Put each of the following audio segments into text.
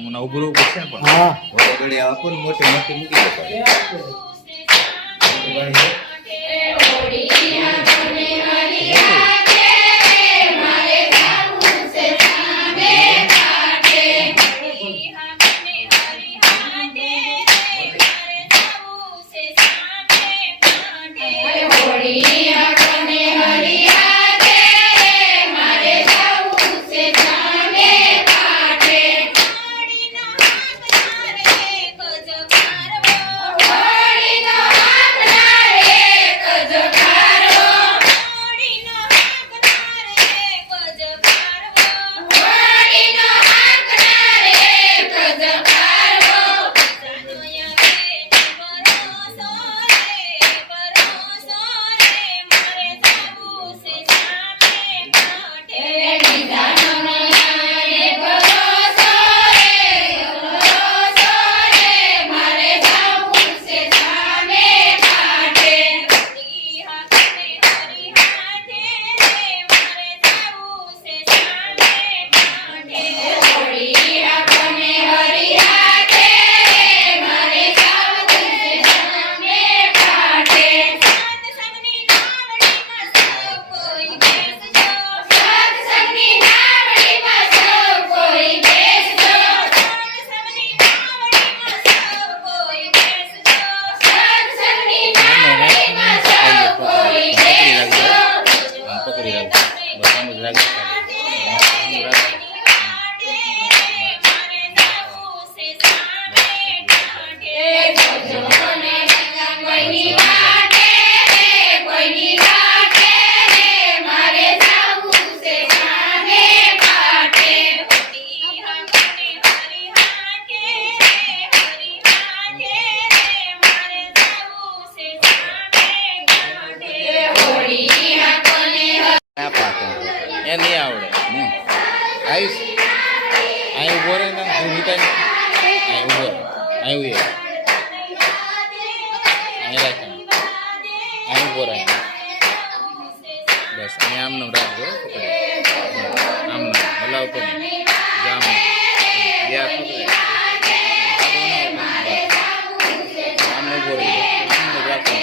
મને ઉભરું પડશે પણ હા ઘડી આપો ને મોટી મોટી મૂકી દે એ નહીં આવડે આવીશ અહીં ઉભો રહે ને અહીં ઉભો અહીં રાખ અહીં ઉભો રહે બસ અહીં આમનો રાખજો આમનો હલાવતો નહીં જામ ગયા પકડે આમને ઉભો રહી આમને રાખો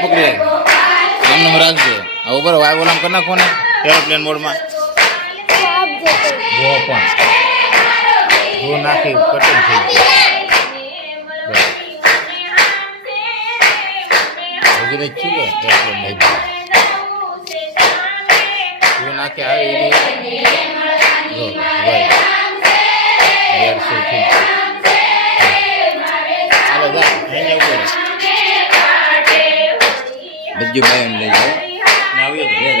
પકડી આમને રાખજો ઉપર વાગોલામ કરી નાખો ને એરોપ્લેન મોડમાં જો પણ જો નાખી કટિંગ થઈ ગયું જો નાખી આવી બીજું ભાઈ લઈ જાઓ